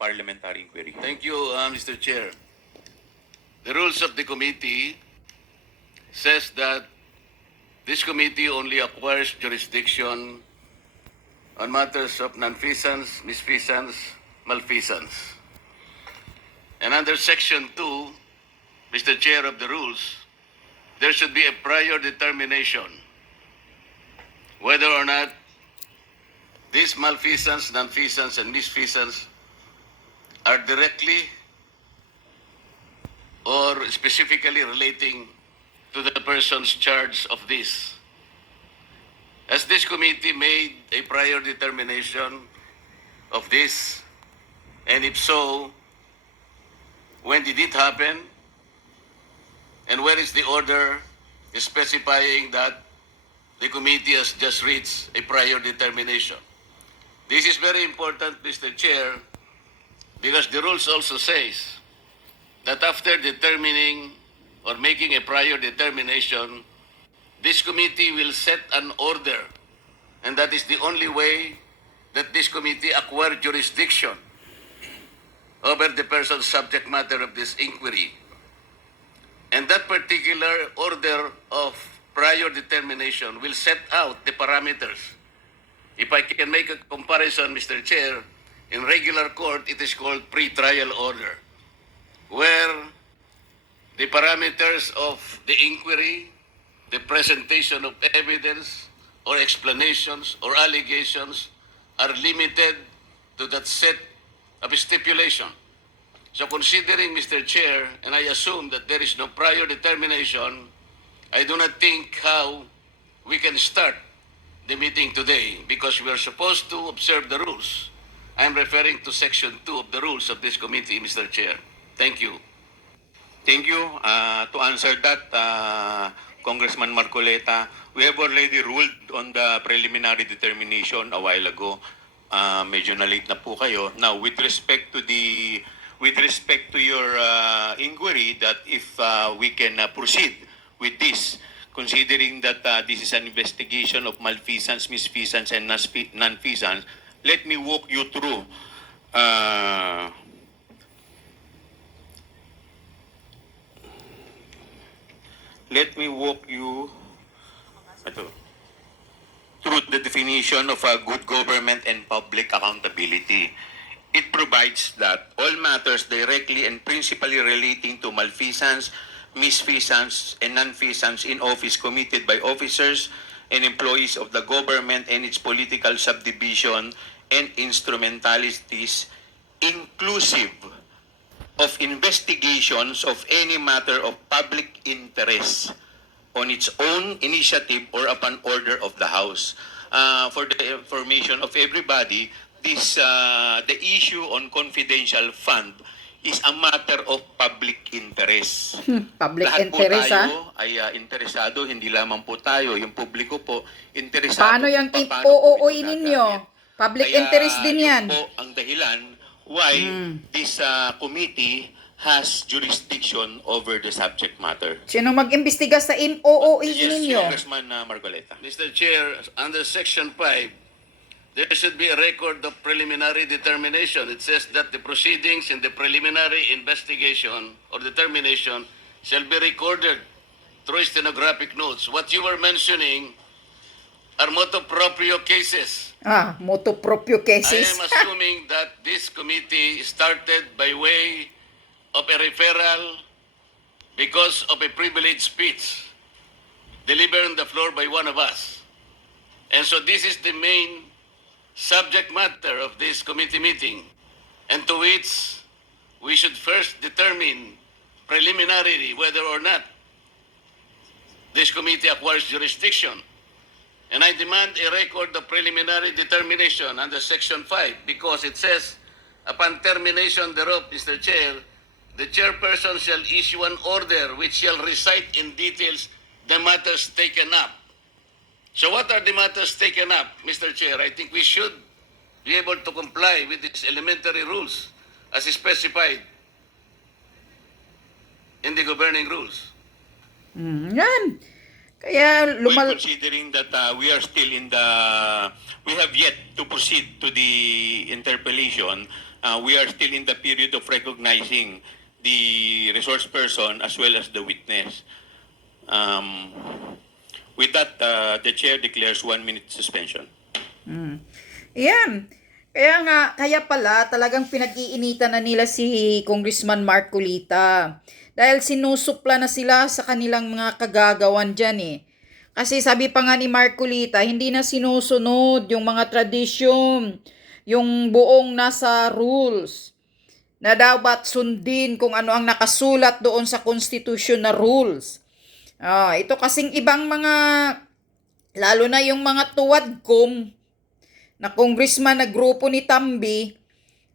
parliamentary inquiry. Thank you, Mr. Chair. The rules of the committee says that this committee only acquires jurisdiction on matters of nonfeasance, misfeasance, malfeasance. And under Section 2, Mr. Chair of the rules, there should be a prior determination whether or not these malfeasance, nonfeasance, and misfeasance are directly or specifically relating to the persons charged of this. Has this committee made a prior determination of this? And if so, when did it happen? And where is the order specifying that the committee has just reached a prior determination? This is very important, Mr. Chair, because the rules also says that after determining or making a prior determination, this committee will set an order, and that is the only way that this committee acquire jurisdiction over the person's subject matter of this inquiry. And that particular order of prior determination will set out the parameters. If I can make a comparison, Mr. Chair, in regular court, it is called pre-trial order, where the parameters of the inquiry, the presentation of evidence or explanations or allegations are limited to that set of stipulation. So considering, Mr. Chair, and I assume that there is no prior determination, I do not think how we can start the meeting today because we are supposed to observe the rules. I am referring to Section 2 of the rules of this committee, Mr. Chair. Thank you. Thank you. To answer that, Congressman Marcoleta, we have already ruled on the preliminary determination a while ago. Medyo na-late na po kayo. Now, with respect to your inquiry, that if we can proceed with this, considering that this is an investigation of malfeasance, misfeasance, and nonfeasance, let me walk you through through the definition of good government and public accountability. It provides that all matters directly and principally relating to malfeasance, misfeasance, and nonfeasance in office committed by officers and employees of the government and its political subdivision and instrumentalities, inclusive of investigations of any matter of public interest on its own initiative or upon order of the House. For the information of everybody, the issue on confidential fund is a matter of public interest. Public Lahat interest, po tayo ay interesado, hindi lamang po tayo, yung publiko po, interesado. Paano yung paano po OOI ito ninyo? gagawin. Public Kaya interest din yan. yun po ang dahilan why this committee has jurisdiction over the subject matter. Sino mag-imbestiga sa OOI Yes, ninyo? Congressman Marcoleta. Mr. Chair, under Section 5, there should be a record of preliminary determination. It says that the proceedings in the preliminary investigation or determination shall be recorded through stenographic notes. What you were mentioning are motu proprio cases. Motu proprio I cases. am assuming that this committee started by way of a referral because of a privileged speech delivered on the floor by one of us. And so this is the main subject matter of this committee meeting, and to which we should first determine preliminarily whether or not this committee acquires jurisdiction. And I demand a record of preliminary determination under Section 5 because it says, upon termination thereof, Mr. Chair, the chairperson shall issue an order which shall recite in details the matters taken up. So what are the matters taken up, Mr. Chair? I think we should be able to comply with these elementary rules as specified in the governing rules. Yan. Kaya Well, considering that we are still we have yet to proceed to the interpellation, we are still in the period of recognizing the resource person as well as the witness. With that, the chair declares 1 minute suspension. Yan. Kaya pala talagang pinag-iinitan na nila si Congressman Marcolita. Dahil sinusupla na sila sa kanilang mga kagagawan dyan eh. Kasi sabi pa nga ni Marcolita, hindi na sinusunod yung mga tradisyon, yung buong nasa rules. Na dapat sundin kung ano ang nakasulat doon sa Constitution na rules. Ito kasing ibang mga, lalo na yung mga tuwadkom, na congressman na grupo ni Tambi,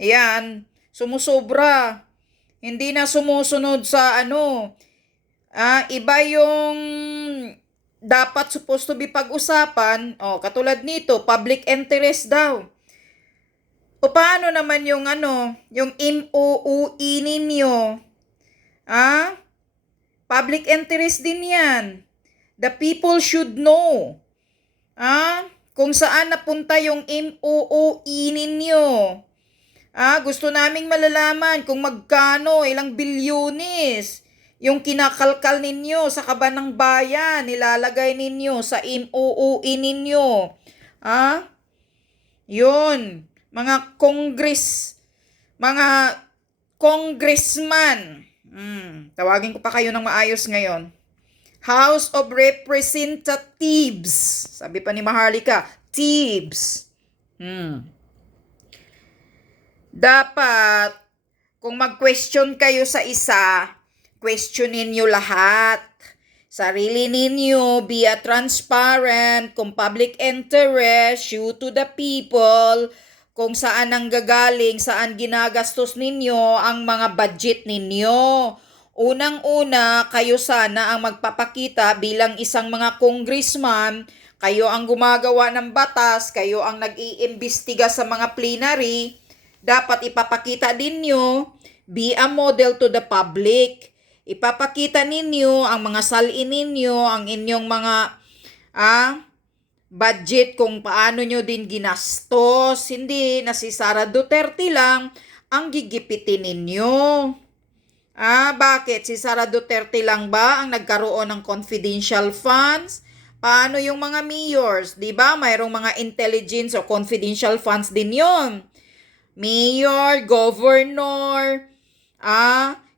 ayan, sumusobra. Hindi na sumusunod sa iba yung dapat supposed to be pag-usapan. Katulad nito, public interest daw. O paano naman yung yung MOOE ninyo? Public interest din yan. The people should know. Kung saan napunta yung MOOE ninyo. Gusto naming malalaman kung magkano, ilang bilyones yung kinakalkal ninyo sa kaban ng bayan, nilalagay ninyo sa MOOE ninyo. Yun, mga congressman. Tawagin ko pa kayo ng maayos ngayon. House of Representatives. Sabi pa ni Maharlika, thieves. Dapat, kung mag-question kayo sa isa, questionin nyo lahat. Sarili ninyo, be a transparent, kung public interest, you to the people, kung saan ang gagaling, saan ginagastos ninyo ang mga budget ninyo. Unang-una, kayo sana ang magpapakita bilang isang mga congressman, kayo ang gumagawa ng batas, kayo ang nag-iimbestiga sa mga plenary, dapat ipapakita ninyo, be a model to the public. Ipapakita ninyo ang mga salin ninyo, ang inyong mga budget kung paano nyo din ginastos. Hindi na si Sara Duterte lang ang gigipitin ninyo. Bakit? Si Sara Duterte lang ba ang nagkaroon ng confidential funds? Paano yung mga mayors? Diba? Mayroong mga intelligence o confidential funds din yon. Mayor, governor,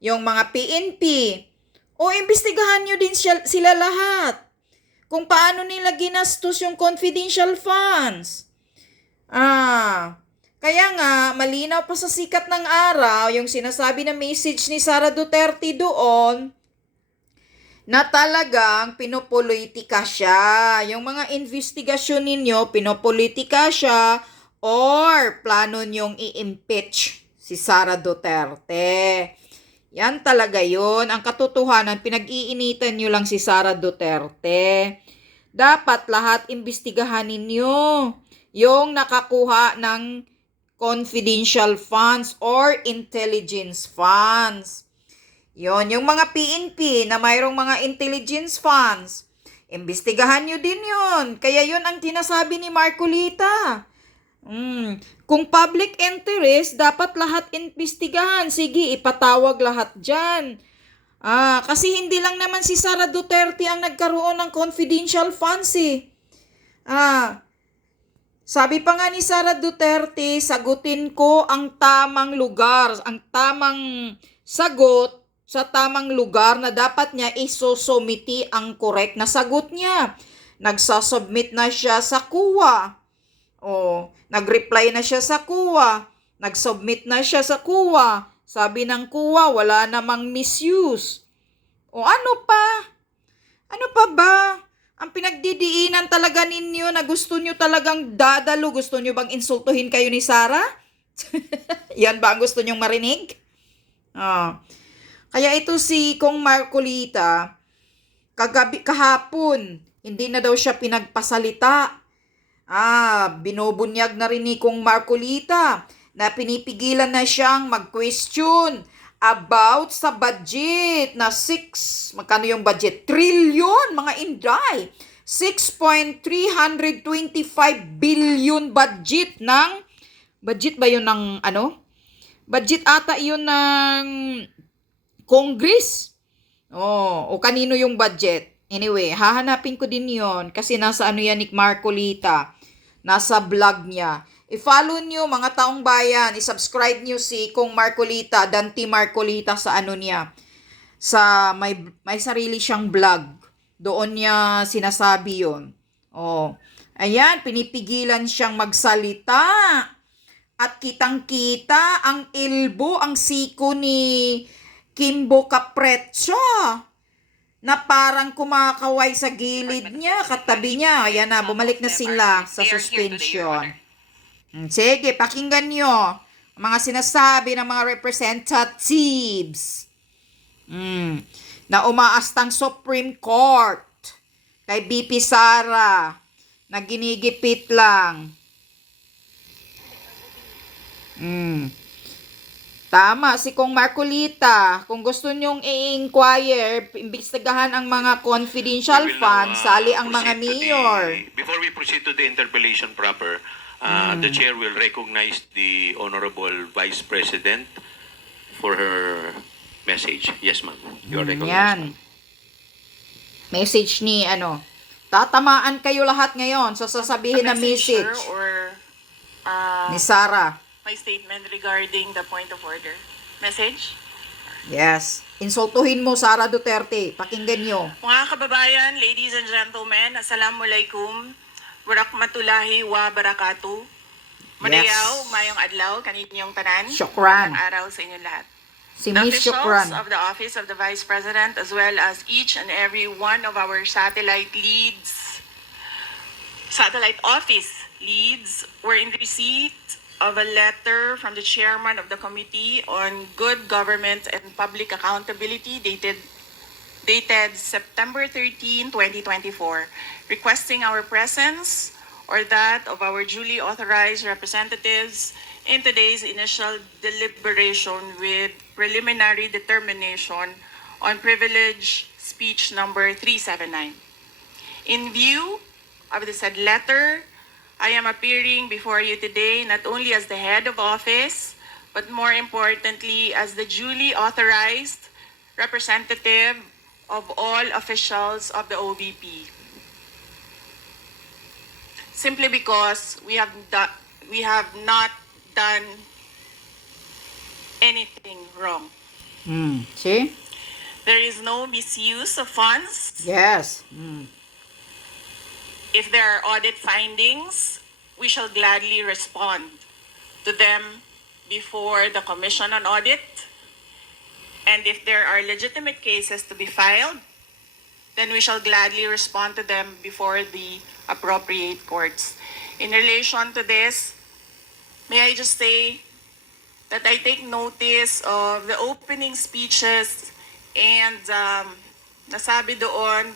yung mga PNP. Imbestigahan nyo din sila lahat. Kung paano nila ginastos yung confidential funds. Kaya nga, malinaw pa sa sikat ng araw, yung sinasabi na message ni Sara Duterte doon, na talagang pinopolitika siya. Yung mga investigasyon ninyo, pinopolitika siya, or plano nyong i-impeach si Sara Duterte. Yan talaga yon. Ang katotohanan, pinag-iinitan nyo lang si Sara Duterte. Dapat lahat imbestigahan ninyo yung nakakuha ng confidential funds or intelligence funds. Yon, yung mga PNP na mayroong mga intelligence funds, imbestigahan nyo din yon. Kaya yon ang tinasabi ni Marcolita. Kung public interest, dapat lahat imbestigahan. Sige, ipatawag lahat dyan. Kasi hindi lang naman si Sara Duterte ang nagkaroon ng confidential funds eh. Sabi pa nga ni Sara Duterte, sagutin ko ang tamang lugar, ang tamang sagot sa tamang lugar na dapat niya isusumiti ang correct na sagot niya. Nagsasubmit na siya sa COA. Nag-reply na siya sa COA. Nag-submit na siya sa COA. Sabi ng COA, wala namang misuse. Ano pa? Ano pa ba? Ang pinagdidiinan talaga ninyo na gusto nyo talagang dadalo, gusto nyo bang insultuhin kayo ni Sara? Yan ba ang gusto nyong marinig? Kaya ito si Kong Marcolita, kahapon, hindi na daw siya pinagpasalita. Binubunyag na rin ni Kong Marcolita na pinipigilan na siyang mag-question about sa budget na magkano yung budget? Trillion, mga inday. 6.325 billion budget ba yun ng Budget ata yun ng Congress. O kanino yung budget? Anyway, hahanapin ko din yon kasi nasa ano yan ni Marcolita. Nasa vlog niya. I-follow nyo mga taong bayan. I-subscribe nyo si Kong Marcolita, Dante Marcolita sa ano niya. Sa may sarili siyang vlog. Doon niya sinasabi yon. Oh. Ayan, pinipigilan siyang magsalita. At kitang-kita ang elbow, ang siko ni Kimbo Caprecho na parang kumakaway sa gilid niya, katabi niya. Ayan na, bumalik na sila sa suspension. Sige, pakinggan nyo ang mga sinasabi ng mga representatives na umaastang Supreme Court kay BP Sara na ginigipit lang. Tama, si Kong Marcolita. Kung gusto nyong i-inquire, imbestigahan ang mga confidential We will now, funds, sali ang mga proceed to mayor. before we proceed to the interpellation proper, the chair will recognize the Honorable Vice President for her message. Yes, ma'am. You are recognized, Yan. ma'am. Message ni tatamaan kayo lahat ngayon sa sasabihin na message Or ni Sara. my statement regarding the point of order. Message? Yes. Insultuhin mo Sara Duterte. Pakinggan nyo. Mga kababayan, ladies and gentlemen, Assalamualaikum, Warakmatullahi wa Barakatuh. Madayaw, mayong adlaw, kaninyong tanan. Shukran. Ang araw sa inyo lahat. Si The Miss officials Shukran. of the Office of the Vice President, as well as each and every one of our satellite office leads, were in receipt of a letter from the chairman of the Committee on Good Government and Public Accountability dated September 13, 2024, requesting our presence or that of our duly authorized representatives in today's initial deliberation with preliminary determination on privilege speech number 379. In view of the said letter, I am appearing before you today not only as the head of office, but more importantly as the duly authorized representative of all officials of the OVP. Simply because we have not done anything wrong. See? There is no misuse of funds. Yes. If there are audit findings, we shall gladly respond to them before the Commission on Audit. And if there are legitimate cases to be filed, then we shall gladly respond to them before the appropriate courts. In relation to this, may I just say that I take notice of the opening speeches and nasabi doon,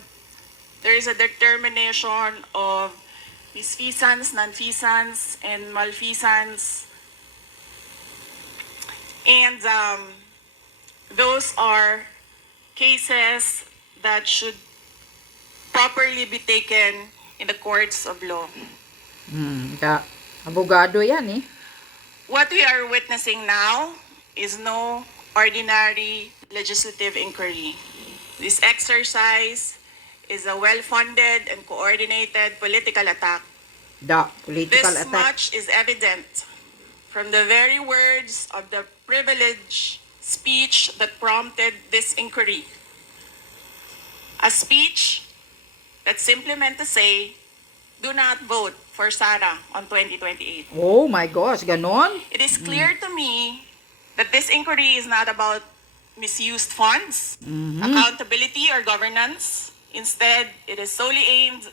there is a determination of misfeasance, nonfeasance, and malfeasance. And those are cases that should properly be taken in the courts of law. Abogado yan eh. What we are witnessing now is no ordinary legislative inquiry. This exercise is a well-funded and coordinated political attack. Political This attack. much is evident from the very words of the privileged speech that prompted this inquiry. A speech that simply meant to say, do not vote for Sara on 2028. Oh my gosh, ganon? It is clear to me that this inquiry is not about misused funds, accountability, or governance. Instead, it is solely aimed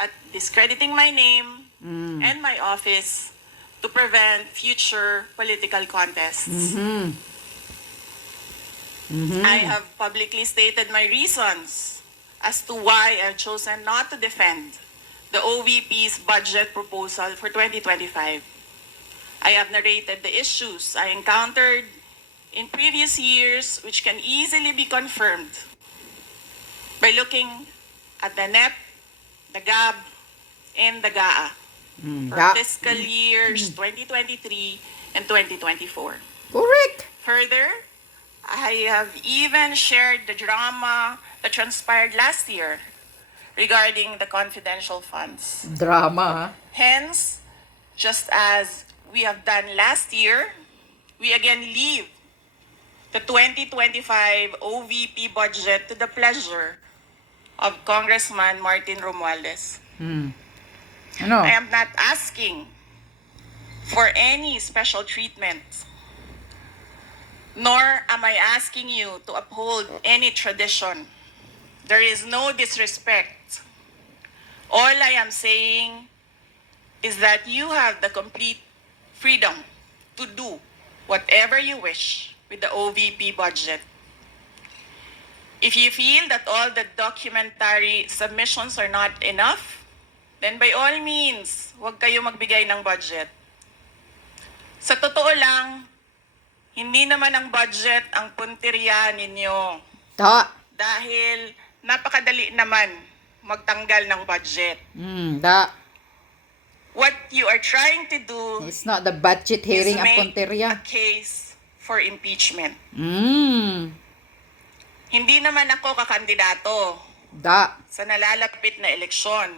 at discrediting my name and my office to prevent future political contests. I have publicly stated my reasons as to why I've chosen not to defend the OVP's budget proposal for 2025. I have narrated the issues I encountered in previous years, which can easily be confirmed by looking at the NEP, the GAB, and the GAA for fiscal years 2023 and 2024. Correct. Further, I have even shared the drama that transpired last year regarding the confidential funds. Drama, ha? Hence, just as we have done last year, we again leave the 2025 OVP budget to the pleasure of Congressman Martin Romualdez. Ano? I am not asking for any special treatment, nor am I asking you to uphold any tradition. There is no disrespect. All I am saying is that you have the complete freedom to do whatever you wish with the OVP budget. If you feel that all the documentary submissions are not enough, then by all means, huwag kayo magbigay ng budget. Sa totoo lang, hindi naman ang budget ang punteriya ninyo. Da. Dahil napakadali naman magtanggal ng budget. Da. What you are trying to do It's not the budget hearing is ang make a punteriya. case for impeachment. Hindi naman ako kakandidato Da. sa nalalapit na eleksyon.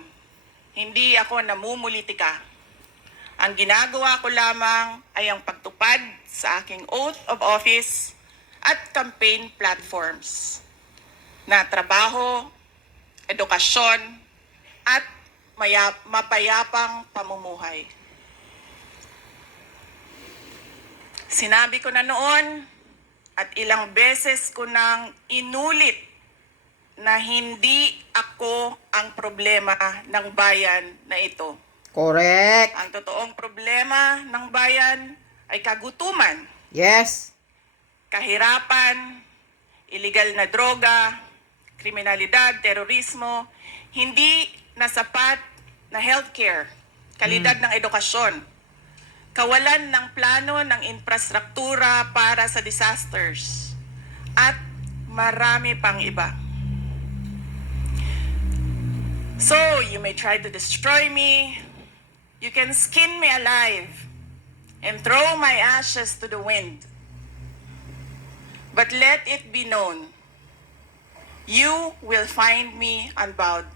Hindi ako namumulitika. Ang ginagawa ko lamang ay ang pagtupad sa aking oath of office at campaign platforms na trabaho, edukasyon, at mapayapang pamumuhay. Sinabi ko na noon at ilang beses ko nang inulit na hindi ako ang problema ng bayan na ito. Correct. Ang totoong problema ng bayan ay kagutuman, Yes. kahirapan, iligal na droga, kriminalidad, terorismo, hindi na sapat na healthcare, kalidad ng edukasyon, kawalan ng plano ng infrastruktura para sa disasters, at marami pang iba. So, you may try to destroy me, you can skin me alive, and throw my ashes to the wind. But let it be known, you will find me unbowed.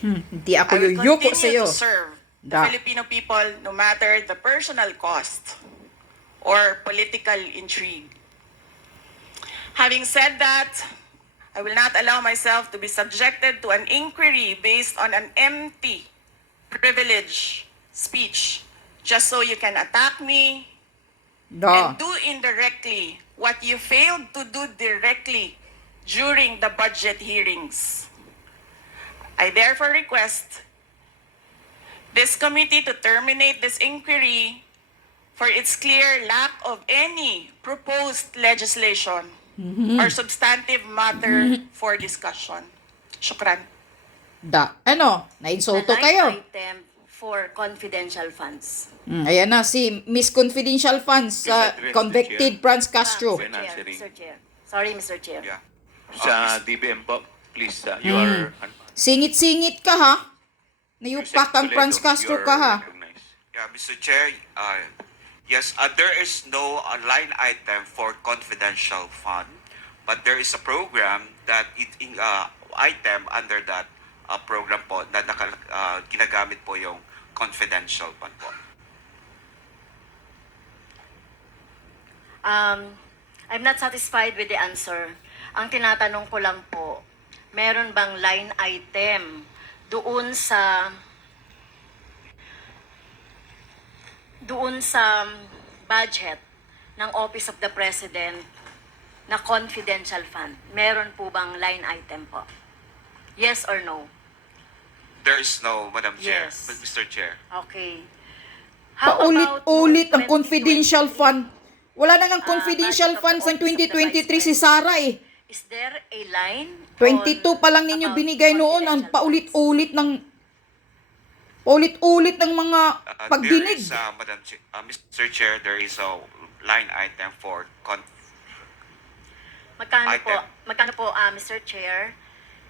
Hindi ako I will yuyuko continue sa'yo. to serve the Da. Filipino people no matter the personal cost or political intrigue. Having said that, I will not allow myself to be subjected to an inquiry based on an empty privilege speech just so you can attack me Da. and do indirectly what you failed to do directly during the budget hearings. I therefore request this committee to terminate this inquiry for its clear lack of any proposed legislation or substantive matter for discussion. Shukran. Da. Ano? Nainsulto The line kayo. item for confidential funds. Ayan na, si Miss Confidential Funds, address, convicted Franz Castro. When Chair, answering. Mr. Chair. Sorry, Mr. Chair. Yeah. Sa DBM po, please, you are... Singit-singit ka, ha? Nayupak ang Toledo, Franz Castro you ka, are ha? recognized. Yeah, Mr. Chair, yes, there is no line item for confidential fund, but there is a program that item under that program po na ginagamit po yung confidential fund po. I'm not satisfied with the answer. Ang tinatanong ko lang po, meron bang line item doon sa budget ng Office of the President na confidential fund? Meron po bang line item po? Yes or no? There is no, Madam Chair, Yes. Mr. Chair. Okay. How about Paulit-ulit ang 2020? confidential fund. Wala na ng confidential budget of funds the ng Office of the 2023 si Vice Sara eh. Is there a line? 22 pa lang ninyo about binigay noon ang confidential funds? paulit-ulit ng mga pagdinig. There is, Mr. Chair, there is a line item for Magkano po, Mr. Chair,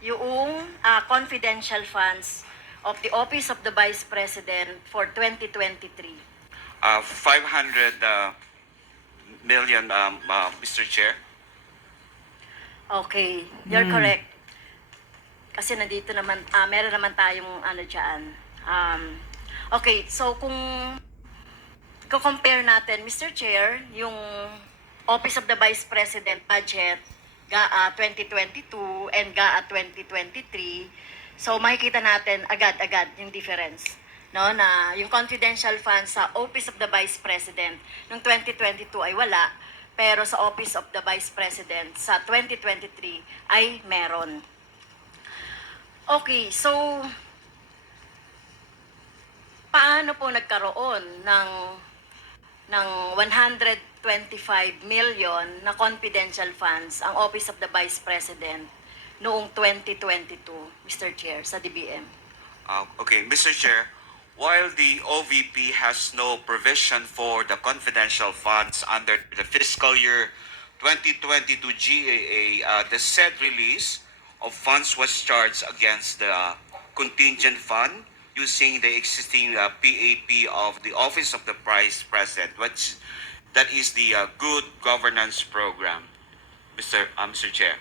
yung confidential funds of the Office of the Vice President for 2023? 500 million, Mr. Chair. Okay, you're correct. Kasi nandito naman, meron naman tayong ano dyan. Okay, so kung compare natin, Mr. Chair, yung Office of the Vice President budget, GAA 2022 and GAA 2023, so makikita natin agad-agad yung difference. No, na yung confidential funds sa Office of the Vice President noong 2022 ay wala, pero sa Office of the Vice President sa 2023 ay meron. Okay, so paano po nagkaroon ng 125 million na confidential funds ang Office of the Vice President noong 2022, Mr. Chair, sa DBM? Okay, Mr. Chair, while the OVP has no provision for the confidential funds under the fiscal year 2022 GAA, the said release of funds was charged against the contingent fund using the existing PAP of the Office of the Vice President, which that is the Good Governance Program, Mr. Chair.